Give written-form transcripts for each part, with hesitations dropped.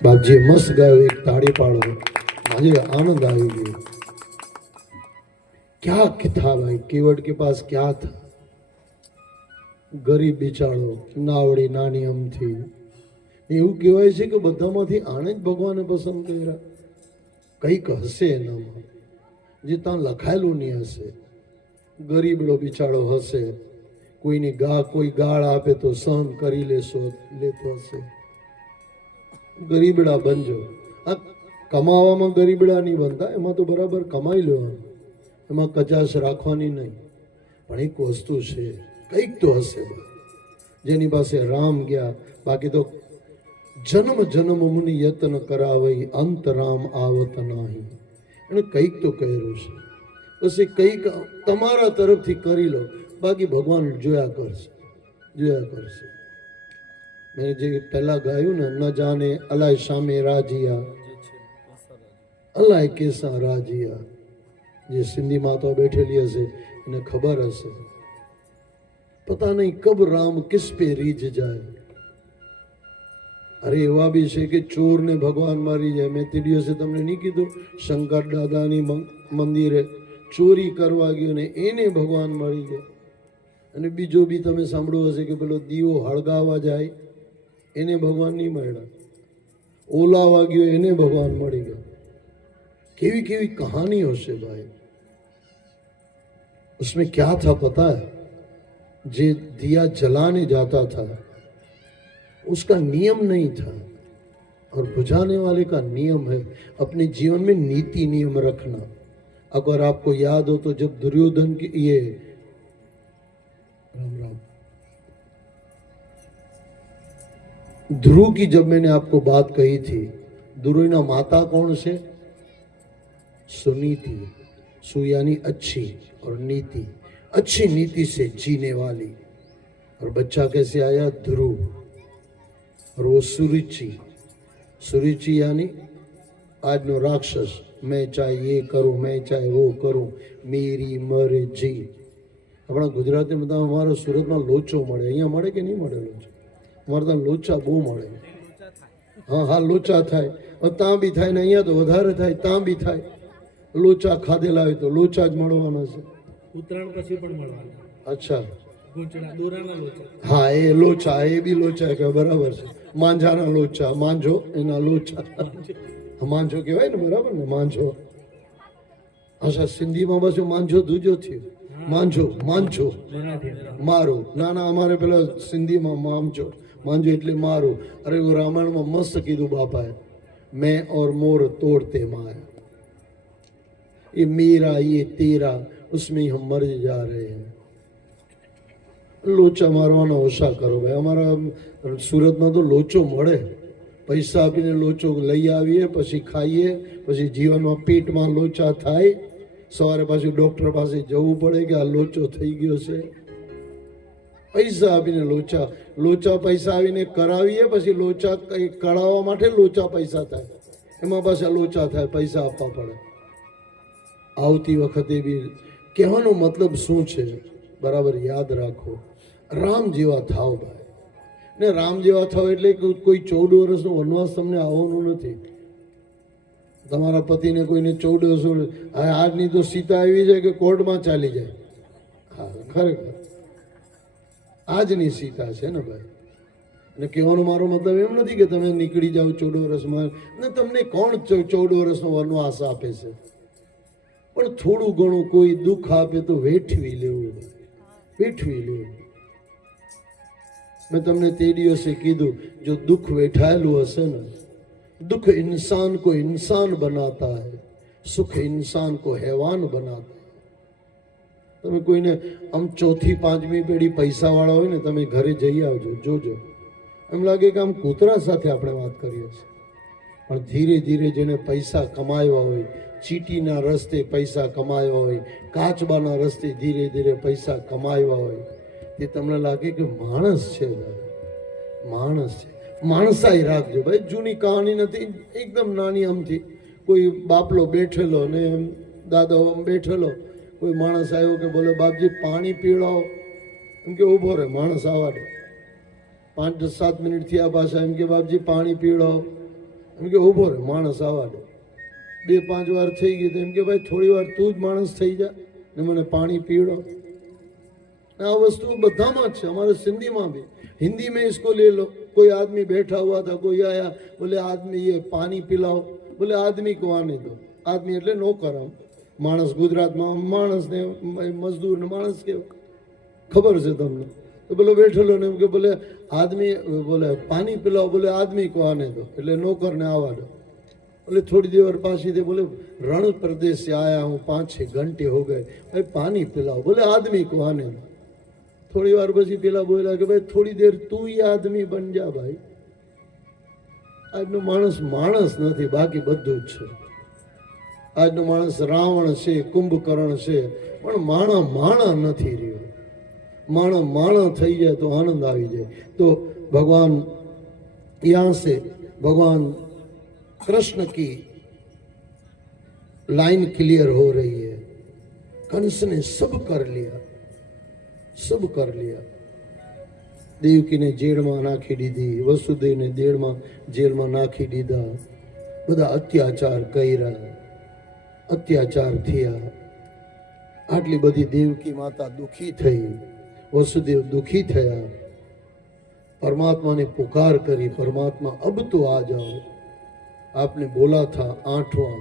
बापजी मस्त गायो, एक ताड़ी पाड़ो, मुझे आनंद आ गया। क्या था भाई, केवट के पास क्या था? गरीब बिचारो, नावड़ी नानी अमथी। એવું કહેવાય છે કે બધામાંથી આને જ ભગવાને પસંદ કર્યા. કંઈક હશે એનામાં જે ત્યાં લખાયેલું નહીં હશે. ગરીબડો બિચારો હશે, કોઈની કોઈ ગાળ આપે તો સહન કરી લેતો હશે. ગરીબડા બનજો. આ કમાવામાં ગરીબડા નહીં બનતા, એમાં તો બરાબર કમાઈ લેવાનું, એમાં કચાશ રાખવાની નહીં. પણ એક વસ્તુ છે, કંઈક તો હશે જેની પાસે રામ ગયા. બાકી તો જન્મ જન્મ મુનિ યત્ન કરાવઈ, અંત રામ આવત નહીં. એને કંઈક તો કહેલું છે. બસ એ કંઈક તમારા તરફથી કરી લો, બાકી ભગવાન જોયા કરશે, જોયા કરશે. મેં જે પહેલા ગાયું ને, ન જાને અલાય સામે રાજીયા, અલાય કેસા રાજીયા. જે સિંધી માતા બેઠેલી હશે એને ખબર હશે. પતા નહીં કબ રામ કિસ પે રીઝ જાય. અરે એવા બી છે કે ચોરને ભગવાન મારી જાય. મેં તે દિવસે તમને નહીં કીધું, શંકર દાદાની મંદિરે ચોરી કરવા ગયો ને એને ભગવાન મળી ગયા. અને બીજો બી તમે સાંભળ્યું હશે કે પેલો દીવો હળગાવવા જાય એને ભગવાન નહીં મળ્યા. ઓલાવા ગયો એને ભગવાન મળી ગયા. કેવી કેવી કહાનીઓ છે भाई. उसमें क्या था पता है? जे दिया जलाने जाता था उसका नियम नहीं था, और बुझाने वाले का नियम है. अपने जीवन में नीति नियम रखना. अगर आपको याद हो तो जब दुर्योधन की ये राम राम ध्रुव की जब मैंने आपको बात कही थी, दुर्योधन माता कौन से? सुनीति. सु यानी अच्छी, और नीति, अच्छी नीति से जीने वाली. और बच्चा कैसे आया? ध्रुव. और वो सुरुचि. सुरुचि यानी आज नो राक्षस. मैं चाहे ये करूं, मैं चाहे वो करूं, मेरी मर्जी. अपना गुजराती में बताओ, हमारे सूरत में लोचो मळे. अहींया मळे के नहीं मळे लोचो? हमारे ત્યાં લોચા બહુ મળે. હા હા, લોચા થાય. ત્યાં બી થાય ને અહીંયા તો વધારે થાય, ત્યાં બી થાય. લોચા ખાધેલા હોય તો લોચા જ મળવાના છે. ઉત્તરાયણ પછી પણ મળવાના. અચ્છા, ગોચડા દોરાના લોચા. હા, એ લોચા, એ બી લોચા કે બરાબર છે. માંજાના લોચા, માંજો એના લોચા. માંજો કહેવાય ને, બરાબર ને, માંજો. અચ્છા, સિંધીમાં પાછું માંજો દૂજો થયો. માંજો, માંજો મારો. ના ના, અમારે પેલા સિંધીમાં માંજો, માંજો એટલે મારો. અરે वो રામાયણમાં મસ્ત કીધું બાપાએ, મેં और मोर तोड़ते माया. ये मेरा ये तेरा, उसमें ही हम मर जा रहे हैं. લોચા મારવાના ઓછા કરો ભાઈ. અમારા સુરતમાં તો લોચો મળે. પૈસા આપીને લોચો લઈ આવીએ, પછી ખાઈએ, પછી જીવનમાં પેટમાં લોચા થાય. સવારે પાછું ડૉક્ટર પાસે જવું પડે કે આ લોચો થઈ ગયો છે. પૈસા આપીને લોચા, લોચા પૈસા આવીને કરાવીએ, પછી લોચા કરાવવા માટે લોચા પૈસા થાય, એમાં પાછા લોચા થાય, પૈસા આપવા પડે. આવતી વખતે બી કહેવાનો મતલબ શું છે બરાબર યાદ રાખો. રામ જેવા થાવ ભાઈ. ને રામ જેવા થાવ એટલે કોઈ 14 વર્ષનો વનવાસ તમને આવવાનો નથી. તમારા પતિને કોઈને 14 વર્ષ, આજની તો સીતા આવી જાય કે કોર્ટમાં ચાલી જાય. હા, ખરેખર આજની સીતા છે ને ભાઈ. અને કહેવાનો મારો મતલબ એમ નથી કે તમે નીકળી જાઓ 14 વર્ષમાં. ને તમને કોણ 14 વર્ષનો વનવાસ આપે છે? પણ થોડું ઘણું કોઈ દુઃખ આપે તો વેઠવી લેવું, વેઠવી લેવું. મેં તમને તે દિવસે કીધું, જો દુઃખ વેઠાયેલું હશે ને, दुख इंसान को इंसान बनाता है, सुख इंसान को हैवान बनाता है. તમે કોઈને આમ 4થી 5મી પેઢી પૈસાવાળા હોય ને, તમે ઘરે જઈ આવજો, જોજો એમ લાગે કે આમ કૂતરા સાથે આપણે વાત કરીએ છીએ. પણ ધીરે ધીરે જેને પૈસા કમાવ્યા હોય, ચીટીના રસ્તે પૈસા કમાવ્યા હોય, કાચબાના રસ્તે ધીરે ધીરે પૈસા કમાવ્યા હોય, તે તમને લાગે કે માણસ છે ભાઈ, માણસ છે. માણસાઈ રાખજો ભાઈ. જૂની કહાની નથી, એકદમ નાની. આમથી કોઈ બાપલો બેઠેલો ને દાદો બેઠેલો, કોઈ માણસ આવ્યો કે બોલે બાપજી પાણી પીવડાવો, એમ કે ઊભો રહે. માણસ આવા દે. 5-7 મિનિટ થયા પાછા એમ કે બાપજી પાણી પીવડાવો, એમ કે ઊભો રહે, માણસ આવવા દે. 2-5 વાર થઈ ગઈ તો એમ કે ભાઈ થોડી વાર તું જ માણસ થઈ જા ને મને પાણી પીવડો. આ વસ્તુ બધામાં જ છે, हमारे सिंधी में भी. हिंदी में इसको ले लो. कोई आदमी बैठा हुआ था, कोई आया, बोले आदमी ये पानी पिलाओ. बोले आदमी को आने दो. आदमी એટલે નોકર. આમ માણસ ગુજરાતમાં માણસને મજદૂર ને માણસ કે ખબર છે તમને. તો બોલો બેઠેલો ને એમ કે બોલે આદમી, બોલે પાણી पिलाओ. बोले आदमी को आने दो એટલે નોકરને આવવા દો. बोले थोड़ी देर पासी थे, बोले रण प्रदेश से आया हूँ, 5-6 घंटे हो गए, भाई पानी पिलाओ. बोले आदमी को आने दो. थोड़ी बार પછી પેલા બોલ્યા કે ભાઈ થોડી દેર તું ही આદમી બન જા ભાઈ. આજનો માણસ માણસ નથી, બાકી બધું જ છે. આજનો માણસ રાવણ છે, કુંભકર્ણ છે, પણ માણા માણા નથી રહ્યો. માણા માણા થઈ જાય તો આનંદ આવી જાય. તો भगवान यहाँ से भगवान कृष्ण की लाइन क्लियर हो रही है. कंस ने सब कर लिया, सब कर लिया. દેવકીને જેલમાં નાખી દીધી, વસુદેવને જેલમાં નાખી દીધા. બધા અત્યાચાર કર્યા, અત્યાચાર થયા. આટલી બધી દેવકી માતા दुखी થઈ, वसुदेव दुखी થયા. परमात्मा ने पुकार करी, परमात्मा अब तो आ जाओ. आपने बोला था 8वां,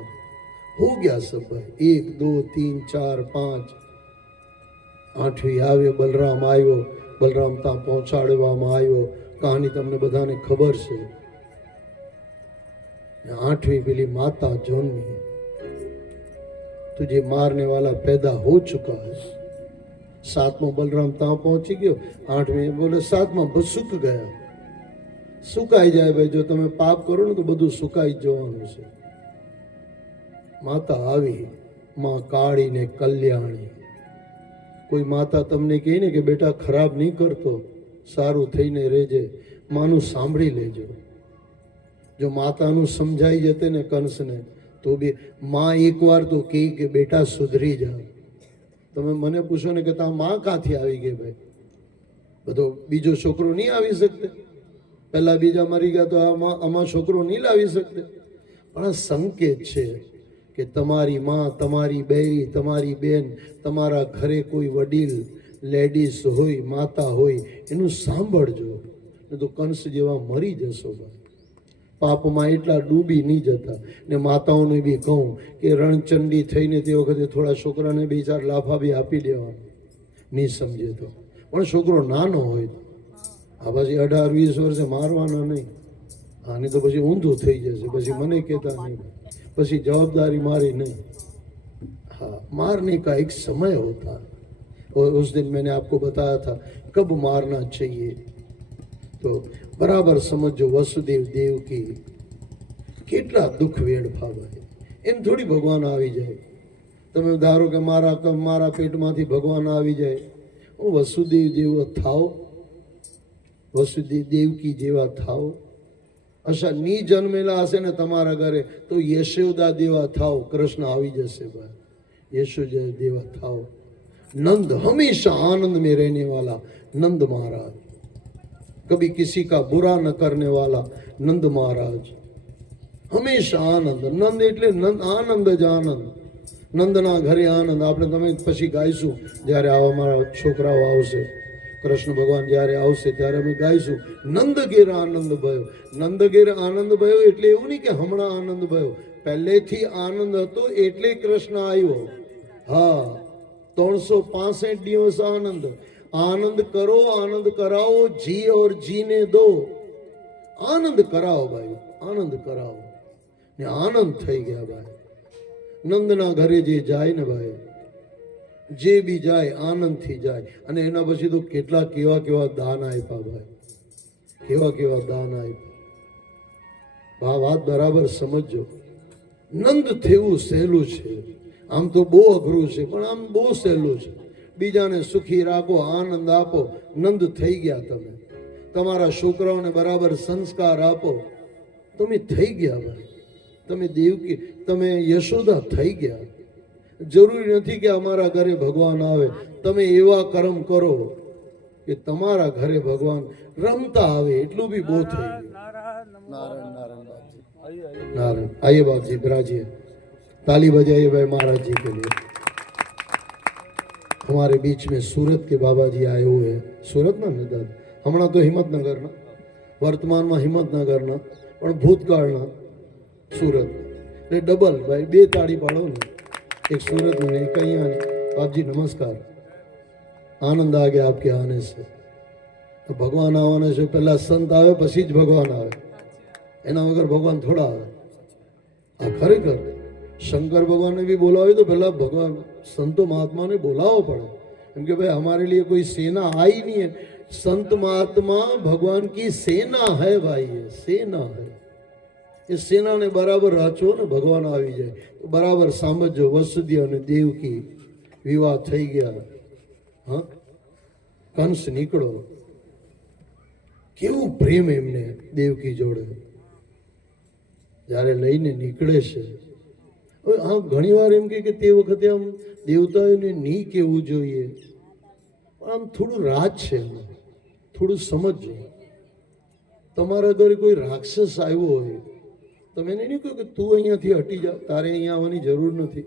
हो गया सब भाई. 1 2 3 4 5 8વી આવ્યો, બલરામ આવ્યો, બલરામ ત્યાં પહોંચાડવામાં આવ્યો. કહાની તમને બધાને ખબર છે. 8वीं પેલી માતા જન્મી. तुझे मारने वाला पैदा हो चुका है. 7મો બલરામ ત્યાં પહોંચી ગયો. 8મી બોલે 7મા સુક ગયા. સુકાઈ જાય ભાઈ, જો તમે પાપ કરો ને તો બધું સુકાઈ જવાનું છે. માતા આવી, માં કાળી ને કલ્યાણી. કોઈ માતા તમને કહે ને કે બેટા ખરાબ નહીં કરતો, સારું થઈને રહેજે, માનું સાંભળી લેજો. જો માતાનું સમજાઈ જતે ને કંસને, તો બી માં એકવાર તો કહે કે બેટા સુધરી જા. તમે મને પૂછો ને કે તા માં ક્યાંથી આવી ગઈ ભાઈ? બધો બીજો છોકરો નહીં આવી શકતે? પહેલા બીજા મરી ગયા તો આમાં છોકરો નહીં લાવી શકતે? પણ આ સંકેત છે કે તમારી માં, તમારી બૈરી, તમારી બેન, તમારા ઘરે કોઈ વડીલ લેડીઝ હોય, માતા હોય, એનું સાંભળજો, ને તો કંસ જેવા મરી જશો ભાઈ. પાપમાં એટલા ડૂબી નહીં જતા. ને માતાઓને બી કહું કે રણચંડી થઈને તે વખતે થોડા છોકરાને 2-4 લાફા બી આપી દેવા, નહીં સમજે તો. પણ છોકરો નાનો હોય તો આ પછી 18-20 વર્ષે મારવાના નહીં. આની તો પછી ઊંધું થઈ જશે, પછી મને કહેતા નહીં, પછી जवाबदारी मारी नहीं. हाँ, मारने का एक समय होता है, और उस दिन मैंने आपको बताया था कब मारना चाहिए. तो बराबर समझो, वसुदेव देव की કેટલા દુઃખ વેડફાવા. એમ થોડી ભગવાન આવી જાય. તમે ધારો કે મારા પેટમાંથી ભગવાન આવી જાય. હું વસુદેવ જેવો થાવ, વસુદેવ દેવકી જેવા થાવ. અચ્છા, ની જન્મેલા હશે ને તમારા ઘરે તો યશોદા દેવા થાવ, કૃષ્ણ આવી જશે ભાઈ. यशोदा देवा थाओ. नंद हमेशा आनंद में रहने वाला नंद महाराज, कभी किसी का बुरा न करने वाला नंद महाराज, हमेशा आनंद. नंद એટલે નંદ, આનંદ જ આનંદ. નંદના ઘરે આનંદ. આપણે તમે પછી ગાઈશું જ્યારે આવા મારા છોકરાઓ આવશે, કૃષ્ણ ભગવાન જ્યારે આવશે ત્યારે અમે ગાઈશું નંદ ઘેર આનંદ ભયો. નંદ ઘેર આનંદ ભયો એટલે એવું નહીં કે હમણાં આનંદ ભયો, પહેલેથી આનંદ હતો એટલે કૃષ્ણ આવ્યો. હા, 365 દિવસ આનંદ. आनंद करो, आनंद कराओ, जी और जीने दो. आनंद कराओ भाई, आनंद कराओ. ने आनंद થઈ ગયા ભાઈ. નંદના ઘરે જે જાય ને ભાઈ, જે બી જાય આનંદથી જાય. અને એના પછી તો કેટલા કેવા કેવા દાન આપ્યા ભાઈ, કેવા કેવા દાન આપ્યા. આ વાત બરાબર સમજજો. નંદ થવું સહેલું છે, આમ તો બહુ અઘરું છે, પણ આમ બહુ સહેલું છે. બીજાને સુખી રાખો, આનંદ આપો, નંદ થઈ ગયા તમે. તમારા છોકરાઓને બરાબર સંસ્કાર આપો, તમે થઈ ગયા ભાઈ. તમે દેવકી, તમે યશોદા થઈ ગયા. જરૂરી નથી કે અમારા ઘરે ભગવાન આવે. તમે એવા કર્મ કરો કે તમારા ઘરે ભગવાન રમતા આવે, એટલું બી બહુ થઈ ગયું. નારાયણ નારાયણ. नारायण। आइए बाप जी विराजिए, ताली बजाइए भाई महाराज जी के लिए। हमारे बीच में सूरत के बाबा जी आए हुए हैं। सूरत ना दादा हमणा तो हिम्मतनगरना, वर्तमान में हिम्मतनगरना पण भूतकाळना सूरत એટલે ડબલ ભાઈ બે તાળી પાડો ને, એક सूरत में एक અહીંયા ने। बाप जी नमस्कार, आनंद आ गया आपके आने से। तो भगवान आवाने से पहला संत आवे પછી જ ભગવાન આવે, એના વગર ભગવાન થોડા આવે। આ ખરેખર શંકર ભગવાનને भी બોલાવે तो पहला भगवान संतो महात्मा ने बोलावो पड़े, કેમ કે भाई हमारे लिए कोई सेना आई नहीं है। संत महात्मा भगवान की सेना है भाई, ये सेना है। ये सेना ने बराबर राचो ने भगवान આવી જાય તો બરાબર સમજો। વસુદેવ અને દેવકી વિવાહ થઈ ગયા, હા કંસ નીકળો, કેવું પ્રેમ એમને દેવકી જોડે જ્યારે લઈને નીકળે છે। હવે આ ઘણીવાર એમ કે તે વખતે આમ દેવતાઓને નહીં કહેવું જોઈએ, આમ થોડું રાજ છે, થોડું સમજજો। તમારા ઘરે કોઈ રાક્ષસ આવ્યો હોય, તમે એને નહીં કહો કે તું અહીંયાથી હટી જા, તારે અહીંયા આવવાની જરૂર નથી,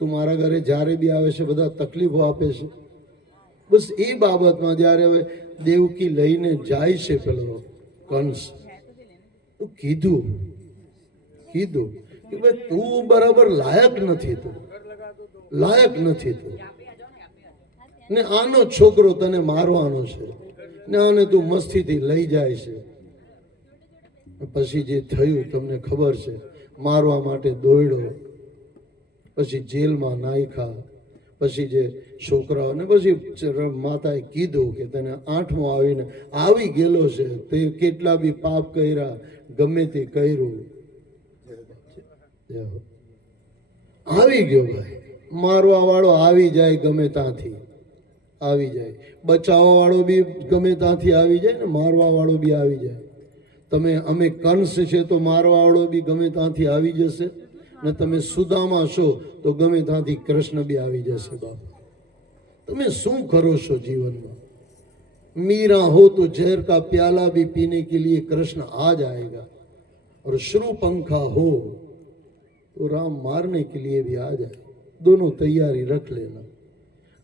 તું મારા ઘરે જ્યારે બી આવે છે બધા તકલીફો આપે છે। બસ એ બાબતમાં જ્યારે હવે દેવકી લઈને જાય છે પેલો કંસ, તો કીધું કે ભાઈ તું બરાબર લાયક નથી, તું લાયક નથી, તું ને આનો છોકરો તને મારવાનો છે ને આને તું મસ્તીથી લઈ જાય છે। પછી જે થયું તમને ખબર છે, મારવા માટે દોડ્યો, પછી જેલમાં નાખ્યા, પછી જે છોકરાઓને પછી માતાએ કીધું કે તને 8મો આવીને આવી ગયેલો છે, તે કેટલા બી પાપ કર્યા, ગમે તે કર્યું, આવી ગયો ભાઈ। મારવા વાળો આવી જાય ગમે ત્યાંથી આવી જાય, બચાવવા વાળો બી ગમે ત્યાંથી આવી જાય ને મારવા વાળો બી આવી જાય। તમે અમે કંસ છે તો મારવા વાળો બી ગમે ત્યાંથી આવી જશે, ને તમે સુદામા છો તો ગમે ત્યાંથી કૃષ્ણ બી આવી જશે। બાપ તમે શું કરો છો જીવનમાં? मीरा हो तो जहर का प्याला भी पीने के लिए कृष्ण आ जाएगा, और श्रुपंखा हो तो राम मारने के लिए भी आ जाए। दोनों तैयारी रख लेना।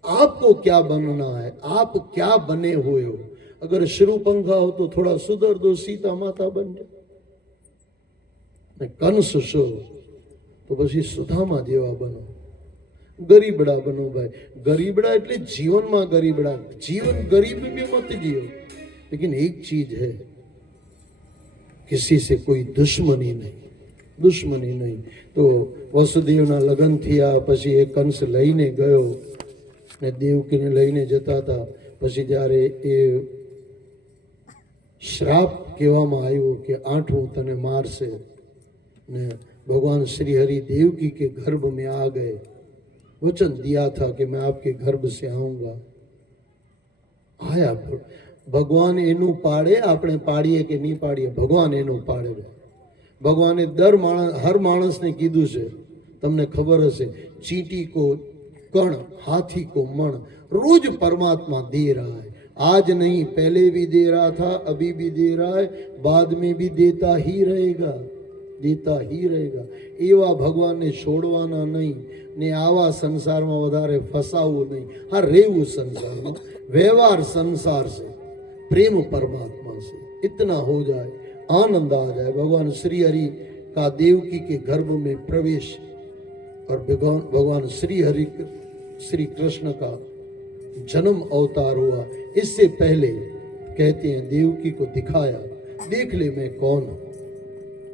आपको क्या बनना है, आप क्या बने हुए हो? अगर श्रुपंखा हो तो थोड़ा सुधर दो, सीता माता बन जाए। कंस છો તો પછી સુધામા જેવા બનો, ગરીબડા બનો ભાઈ। ગરીબડા એટલે જીવનમાં ગરીબડા, जीवन गरीबी में मत जियो, लेकिन एक चीज है, किसी से कोई दुश्मनी नहीं, दुश्मनी नहीं। तो वसुदेवना लग्न થયા પછી એ કંસ લઈને ગયો ને દેવકીને લઈને જતા હતા, પછી જ્યારે એ श्राप કહેવામાં આવ્યો કે 8મું તને મારશે, ने भगवान श्री हरि देवकी के गर्भ में आ गए। वचन दिया था कि मैं आपके गर्भ से आऊंगा, आया। भगवान एनु पाड़े, आपने पाड़िए कि नहीं पाड़िए, भगवान एनु पाड़े। भगवाने दर हर माणस ने कीधु से, तमने खबर हशे, चींटी को कण, हाथी को मण, रोज परमात्मा दे रहा है। आज नहीं, पहले भी दे रहा था, अभी भी दे रहा है, बाद में भी देता ही रहेगा, देता ही रहेगा। एवा भगवान ने छोड़वाना नहीं ने आवा संसार में वधारे फसावू नहीं। हाँ रेवू संसार में, व्यवहार संसार से, प्रेम परमात्मा से इतना हो जाए, आनंद आ जाए। भगवान श्री हरि का देवकी के गर्भ में प्रवेश, और भगवान श्री हरि श्री कृष्ण का जन्म अवतार हुआ। इससे पहले कहते हैं देवकी को दिखाया, देख ले मैं कौन हूं,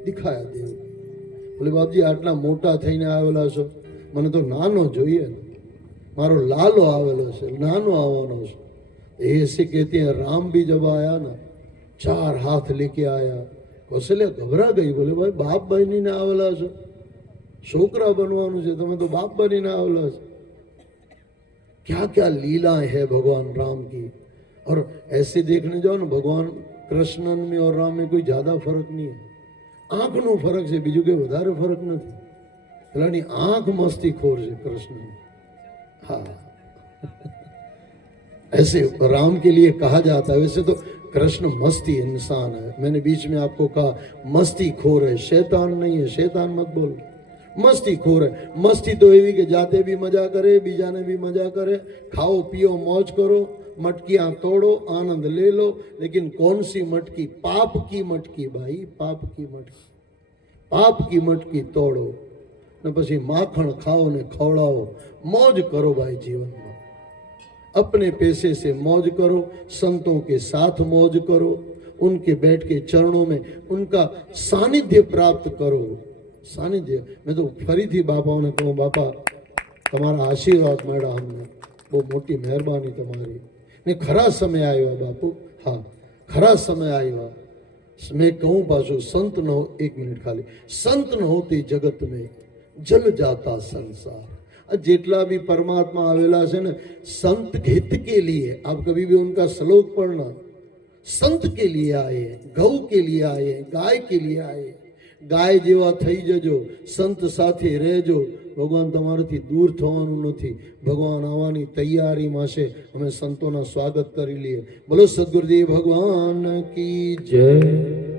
दिखाया देवकी। बोले बाप जी आटला मोटा थईने आवेला छो, मने तो नानो જોઈએ ને, मारो लालो आवेलो छे, नानो आवવાનો છે। ऐसे कहते हैं राम भी जब आया ना, 4 हाथ लेके आया। कौशल्या घबरा गई, बोले भाई बाप बनीने आवेला छो, छोकरा बनवानुं छे, તમે તો बाप बनीने आवेला छो। क्या क्या लीलाएं है भगवान राम की। और ऐसे देखने जाओ ना, भगवान कृष्ण में और राम में कोई ज्यादा फर्क नहीं है, आंखनो फर्क है, बीजू के વધારે फर्क नहीं। પેલાની आंख मस्ती खोर है कृष्ण में। हाँ ऐसे राम के लिए कहा जाता है। वैसे तो कृष्ण मस्ती इंसान है। मैंने बीच में आपको कहा मस्ती खोर है, शैतान नहीं है। शैतान मत बोल, मस्ती खोर है। मस्ती तो एवी के जाते भी मजा करे, बीजा ने भी मजा करे, खाओ पियो मौज करो, मटकियां तोड़ो, आनंद ले लो। लेकिन कौन सी मटकी? पाप की मटकी भाई, पाप की मटकी। पाप की मटकी तोड़ो ने પછી માખણ ખાઓ ને ખવડાવો, मौज करो भाई जीवन में। अपने पैसे से मौज करो, संतों के साथ मौज करो, उनके बैठ के चरणों में उनका सानिध्य प्राप्त करो। सानिध्य मैं तो फरीथी बापाओने कहूँ, बापा तमारा आशीर्वाद મળ્યા અમને, બહુ મોટી મહેરબાની તમારી ને ખરા સમય આવ્યા બાપુ। हाँ, खरा समय આવ્યા। मैं कहूँ पाछो संत न हो, एक मिनट खाली, संत न होती जगत में जल जाता संसार। जेटला भी परमात्मा आवेला है ना, संत हित के लिए, आप कभी भी उनका श्लोक पढ़ना, संत के लिए आए, गौ के लिए आए, गाय के लिए आए। गाय जेवा थई जजो, संत साथे રહેજો, ભગવાન તમારાથી દૂર થવાનું નથી, ભગવાન આવવાની તૈયારીમાં છે। અમે સંતોના સ્વાગત કરી લઈએ। બોલો સદગુરુદેવ ભગવાન કી જય।